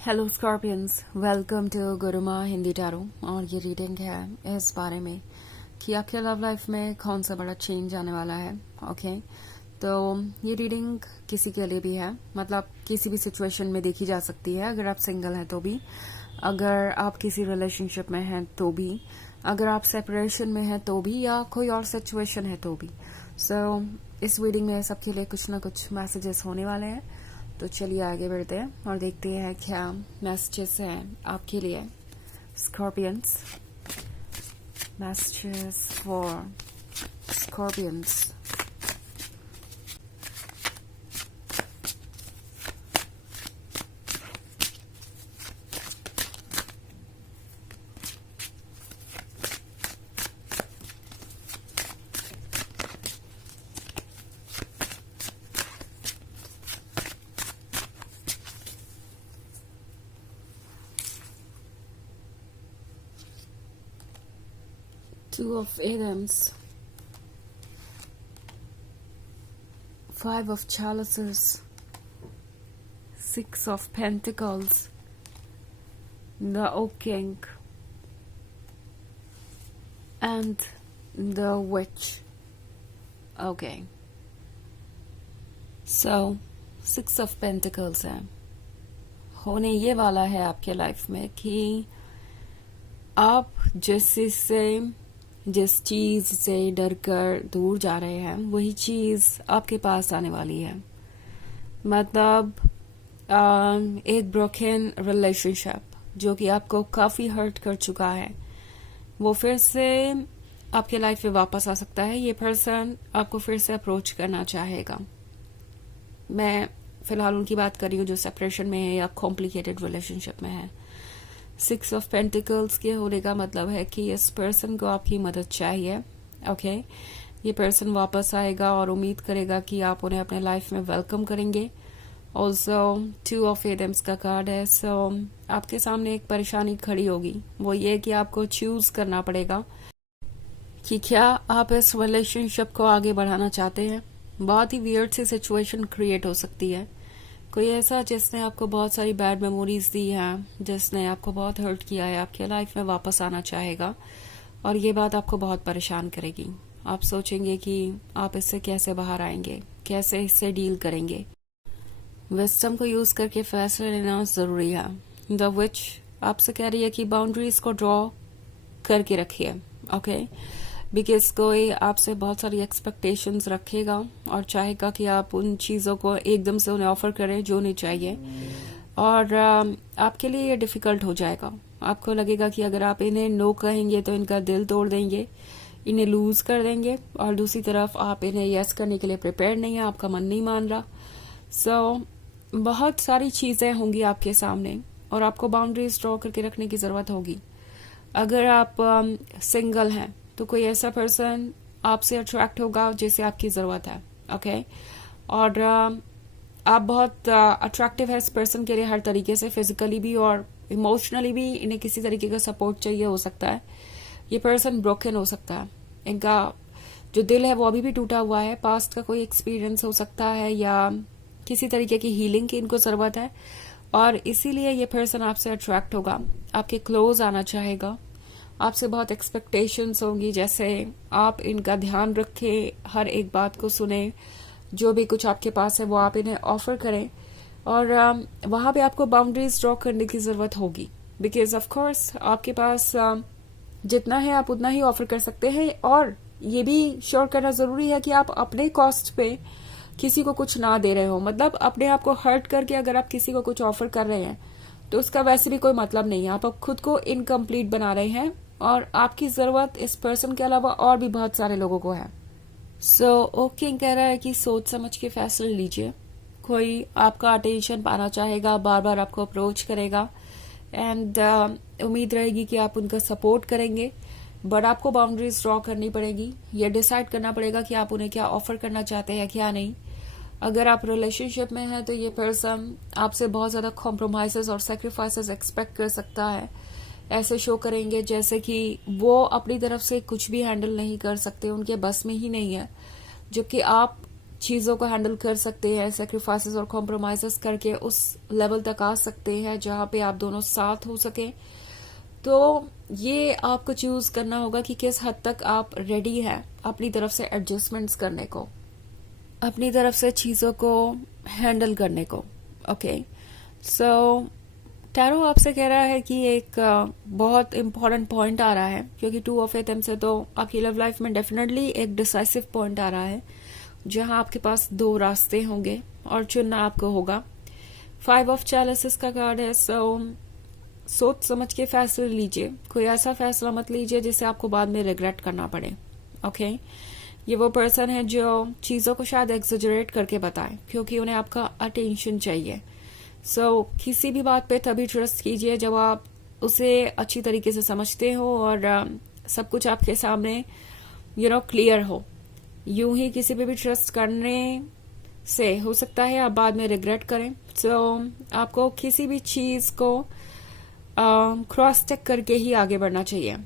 Hello scorpions, welcome to Guruma Hindi tarot. और ये reading है इस बारे में कि आपके लव लाइफ में कौन सा बड़ा चेंज आने वाला है। ओके, तो ये रीडिंग किसी के लिए भी है, मतलब किसी भी सिचुएशन में देखी जा सकती है। अगर आप सिंगल हैं तो भी, अगर आप किसी रिलेशनशिप में हैं तो भी, अगर आप सेपरेशन में हैं तो भी, या कोई और सिचुएशन है तो भी। सो इस रीडिंग में सबके लिए कुछ ना कुछ मैसेजेस होने वाले हैं। तो चलिए आगे बढ़ते हैं और देखते हैं क्या मैसेजेस हैं आपके लिए scorpions. Messages for scorpions. Two of Atoms, Five of Chalices, Six of Pentacles, the Oak King, and the Witch. Okay. So, Six of Pentacles है। होने ये वाला है आपके लाइफ में कि आप जिस चीज से डर कर दूर जा रहे हैं वही चीज आपके पास आने वाली है। मतलब एक ब्रोकन रिलेशनशिप जो कि आपको काफी हर्ट कर चुका है, वो फिर से आपके लाइफ में वापस आ सकता है। ये पर्सन आपको फिर से अप्रोच करना चाहेगा। मैं फिलहाल उनकी बात कर रही हूँ जो सेपरेशन में है या कॉम्प्लिकेटेड रिलेशनशिप में है। सिक्स ऑफ पेंटिकल्स के होने का मतलब है कि इस पर्सन को आपकी मदद चाहिए। ओके, ये पर्सन वापस आएगा और उम्मीद करेगा कि आप उन्हें अपने लाइफ में वेलकम करेंगे। ऑल्सो टू ऑफ एडम्स का कार्ड है। सो आपके सामने एक परेशानी खड़ी होगी, वो ये कि आपको चूज करना पड़ेगा कि क्या आप इस रिलेशनशिप को आगे बढ़ाना चाहते हैं। बहुत ही वियर्ड सी सिचुएशन क्रिएट हो सकती है। कोई ऐसा जिसने आपको बहुत सारी बैड मेमोरीज दी हैं, जिसने आपको बहुत हर्ट किया है, आपके लाइफ में वापस आना चाहेगा और ये बात आपको बहुत परेशान करेगी। आप सोचेंगे कि आप इससे कैसे बाहर आएंगे, कैसे इससे डील करेंगे। विजडम को यूज करके फैसला लेना जरूरी है। द विच आपसे कह रही है कि बाउंड्रीज को ड्रॉ करके रखिए। ओके, बिकॉज कोई आपसे बहुत सारी एक्सपेक्टेशंस रखेगा और चाहेगा कि आप उन चीज़ों को एकदम से उन्हें ऑफर करें जो नहीं चाहिए, और आपके लिए ये डिफिकल्ट हो जाएगा। आपको लगेगा कि अगर आप इन्हें नो कहेंगे तो इनका दिल तोड़ देंगे, इन्हें लूज कर देंगे, और दूसरी तरफ आप इन्हें यस करने के लिए प्रिपेयर नहीं है, आपका मन नहीं मान रहा। सो बहुत सारी चीज़ें होंगी आपके सामने और आपको बाउंड्रीज ड्रॉ करके रखने की ज़रूरत होगी। अगर आप सिंगल हैं तो कोई ऐसा पर्सन आपसे अट्रैक्ट होगा जिसे आपकी ज़रूरत है। ओके, और आप बहुत अट्रैक्टिव है इस पर्सन के लिए हर तरीके से, फिजिकली भी और इमोशनली भी। इन्हें किसी तरीके का सपोर्ट चाहिए हो सकता है। ये पर्सन ब्रोकन हो सकता है, इनका जो दिल है वो अभी भी टूटा हुआ है। पास्ट का कोई एक्सपीरियंस हो सकता है या किसी तरीके की हीलिंग की इनको ज़रूरत है, और इसीलिए ये पर्सन आपसे अट्रैक्ट होगा, आपके क्लोज आना चाहेगा। आपसे बहुत एक्सपेक्टेशंस होंगी, जैसे आप इनका ध्यान रखें, हर एक बात को सुने, जो भी कुछ आपके पास है वो आप इन्हें ऑफर करें, और वहां पे आपको बाउंड्रीज ड्रॉ करने की जरूरत होगी। बिकॉज ऑफ कोर्स आपके पास जितना है आप उतना ही ऑफर कर सकते हैं, और ये भी श्योर करना जरूरी है कि आप अपने कॉस्ट पे किसी को कुछ ना दे रहे हो। मतलब अपने आप को हर्ट करके अगर आप किसी को कुछ ऑफर कर रहे हैं तो उसका वैसे भी कोई मतलब नहीं है। आप अब खुद को इनकम्प्लीट बना रहे हैं, और आपकी जरूरत इस पर्सन के अलावा और भी बहुत सारे लोगों को है। सो ओके कह रहा है कि सोच समझ के फैसले लीजिए। कोई आपका अटेंशन पाना चाहेगा, बार बार आपको अप्रोच करेगा, एंड उम्मीद रहेगी कि आप उनका सपोर्ट करेंगे, बट आपको बाउंड्रीज ड्रॉ करनी पड़ेगी। ये डिसाइड करना पड़ेगा कि आप उन्हें क्या ऑफर करना चाहते हैं, क्या नहीं। अगर आप रिलेशनशिप में हैं तो ये पर्सन आपसे बहुत ज्यादा कॉम्प्रोमाइजेस और सेक्रीफाइसेस एक्सपेक्ट कर सकता है। ऐसे शो करेंगे जैसे कि वो अपनी तरफ से कुछ भी हैंडल नहीं कर सकते, उनके बस में ही नहीं है, जबकि आप चीज़ों को हैंडल कर सकते हैं, सेक्रीफाइसेस और कॉम्प्रोमाइजेस करके उस लेवल तक आ सकते हैं जहाँ पे आप दोनों साथ हो सके। तो ये आपको चूज करना होगा कि किस हद तक आप रेडी हैं अपनी तरफ से एडजस्टमेंट्स करने को, अपनी तरफ से चीज़ों को हैंडल करने को। ओके, सो टैरो आपसे कह रहा है कि एक बहुत इंपॉर्टेंट पॉइंट आ रहा है, क्योंकि 2 ऑफ एथम्स से तो आपकी लव लाइफ में डेफिनेटली एक डिसाइसिव पॉइंट आ रहा है जहां आपके पास 2 रास्ते होंगे और चुनना आपको होगा। 5 ऑफ चैलेंजेस का कार्ड है। सोच समझ के फैसले लीजिए, कोई ऐसा फैसला मत लीजिए जिसे आपको बाद में रिग्रेट करना पड़े। ओके, ये वो पर्सन है जो चीजों को शायद एक्सजरेट करके बताए क्योंकि उन्हें आपका अटेंशन चाहिए। किसी भी बात पे तभी ट्रस्ट कीजिए जब आप उसे अच्छी तरीके से समझते हो और सब कुछ आपके सामने क्लियर हो। यूं ही किसी पे भी ट्रस्ट करने से हो सकता है आप बाद में रिग्रेट करें। आपको किसी भी चीज को क्रॉस चेक करके ही आगे बढ़ना चाहिए।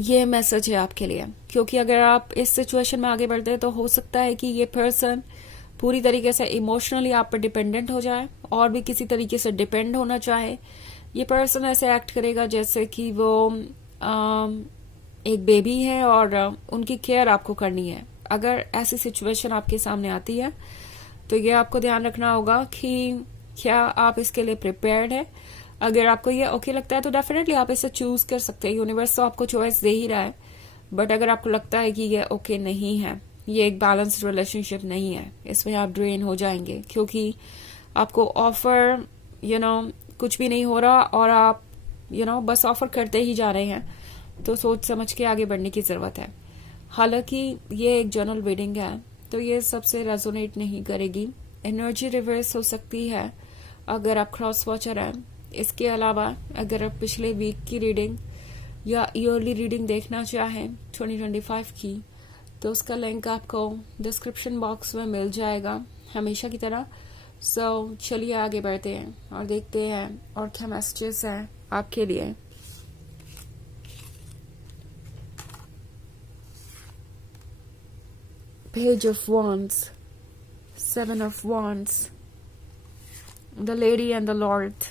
ये मैसेज है आपके लिए, क्योंकि अगर आप इस सिचुएशन में आगे बढ़ते हैं तो हो सकता है कि ये पर्सन पूरी तरीके से इमोशनली आप पर डिपेंडेंट हो जाए और भी किसी तरीके से डिपेंड होना चाहे। ये पर्सन ऐसे एक्ट करेगा जैसे कि वो एक बेबी है और उनकी केयर आपको करनी है। अगर ऐसी सिचुएशन आपके सामने आती है तो ये आपको ध्यान रखना होगा कि क्या आप इसके लिए प्रिपेयर्ड है। अगर आपको ये ओके लगता है तो डेफिनेटली आप इसे चूज कर सकते हैं, यूनिवर्स तो आपको चॉइस दे ही रहा है। बट अगर आपको लगता है कि ये ओके नहीं है, ये एक बैलेंस्ड रिलेशनशिप नहीं है, इसमें आप ड्रेन हो जाएंगे क्योंकि आपको ऑफर कुछ भी नहीं हो रहा और आप बस ऑफर करते ही जा रहे हैं। तो सोच समझ के आगे बढ़ने की जरूरत है। हालांकि ये एक जनरल रीडिंग है तो ये सबसे रेजोनेट नहीं करेगी। एनर्जी रिवर्स हो सकती है अगर आप क्रॉस वॉचर हैं। इसके अलावा अगर आप पिछले वीक की रीडिंग या ईयरली रीडिंग देखना चाहें 2025 की, तो उसका लिंक आपको डिस्क्रिप्शन बॉक्स में मिल जाएगा हमेशा की तरह। चलिए आगे बढ़ते हैं और देखते हैं और क्या मैसेजेस हैं आपके लिए। Page of Wands, 7 of Wands, the Lady and the Lord,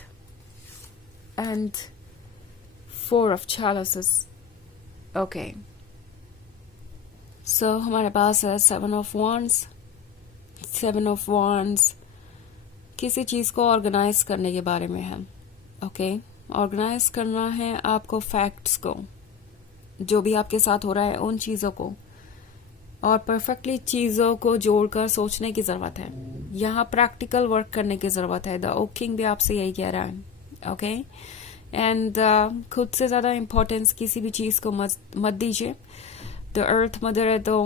and 4 of Chalices. Okay. हमारे पास है 7 of Wands. 7 of Wands किसी चीज को ऑर्गेनाइज करने के बारे में है। ओके, ऑर्गेनाइज करना है आपको फैक्ट्स को, जो भी आपके साथ हो रहा है उन चीजों को, और परफेक्टली चीजों को जोड़कर सोचने की जरूरत है। यहाँ प्रैक्टिकल वर्क करने की जरूरत है। द ओक किंग भी आपसे यही कह रहा है। ओके, एंड खुद से ज्यादा इम्पोर्टेंस किसी भी चीज को मत दीजिए। द अर्थ मदर है तो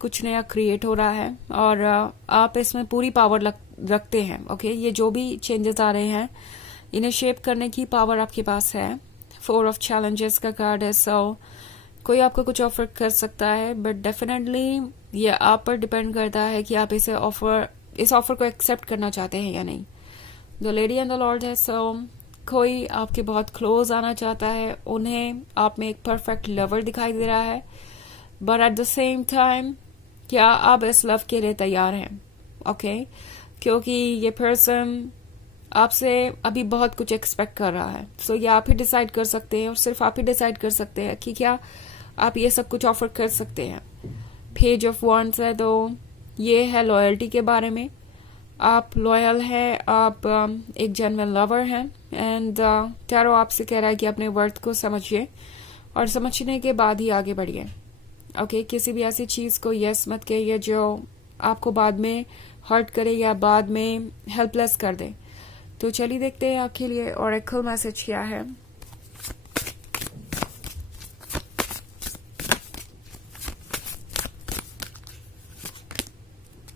कुछ नया क्रिएट हो रहा है और आप इसमें पूरी पावर रखते हैं। ओके, ये जो भी चेंजेस आ रहे हैं इन्हें शेप करने की पावर आपके पास है। 4 ऑफ चैलेंजेस का कार्ड है। कोई आपको कुछ ऑफर कर सकता है, बट डेफिनेटली ये आप पर डिपेंड करता है कि आप इस ऑफर को एक्सेप्ट करना चाहते हैं या नहीं। The lady and the Lord है। कोई आपके बहुत क्लोज आना चाहता है, उन्हें आप में एक परफेक्ट लवर दिखाई दे रहा है, but at the same time क्या आप इस लव के लिए तैयार हैं? ओके, क्योंकि ये पर्सन आपसे अभी बहुत कुछ एक्सपेक्ट कर रहा है। ये आप ही डिसाइड कर सकते हैं और सिर्फ आप ही डिसाइड कर सकते हैं कि क्या आप ये सब कुछ ऑफर कर सकते हैं। पेज ऑफ वॉन्ड्स है तो ये है लॉयल्टी के बारे में। आप लॉयल है, आप एक जेन्युइन लवर हैं एंड टैरो आपसे कह रहा है कि अपने वर्थ को समझिए और समझने के बाद ही आगे बढ़िए। ओके, किसी भी ऐसी चीज को यस मत कहिए जो आपको बाद में हर्ट करे या बाद में हेल्पलेस कर दे। तो चलिए देखते हैं आपके लिए ऑरेकल मैसेज क्या है।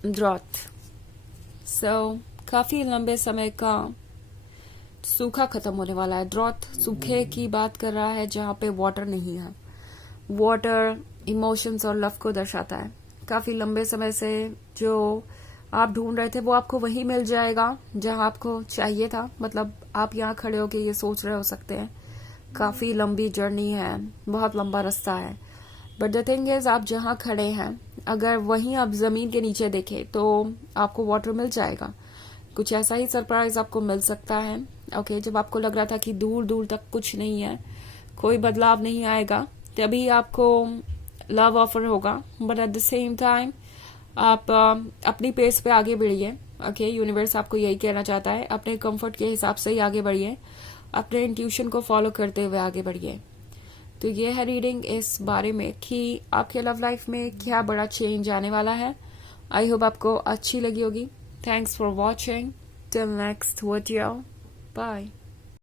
ड्रॉथ। काफी लंबे समय का सूखा खत्म होने वाला है। ड्रॉथ सूखे की बात कर रहा है जहां पे वाटर नहीं है। वाटर इमोशंस और लव को दर्शाता है। काफी लंबे समय से जो आप ढूंढ रहे थे वो आपको वही मिल जाएगा जहां आपको चाहिए था। मतलब आप यहाँ खड़े होके ये सोच रहे हो सकते हैं काफी लंबी जर्नी है, बहुत लंबा रास्ता है, बट द थिंग इज, आप जहाँ खड़े हैं अगर वहीं आप जमीन के नीचे देखें तो आपको वाटर मिल जाएगा। कुछ ऐसा ही सरप्राइज आपको मिल सकता है। ओके, जब आपको लग रहा था कि दूर दूर तक कुछ नहीं है, कोई बदलाव नहीं आएगा, तभी आपको लव ऑफर होगा। But at the same time आप अपनी पेस पे आगे बढ़िए। ओके, यूनिवर्स आपको यही कहना चाहता है, अपने कंफर्ट के हिसाब से ही आगे बढ़िए, अपने इंट्यूशन को फॉलो करते हुए आगे बढ़िए। तो ये है रीडिंग इस बारे में कि आपके लव लाइफ में क्या बड़ा चेंज आने वाला है। आई होप आपको अच्छी लगी होगी। Thanks for watching. Till next video, bye.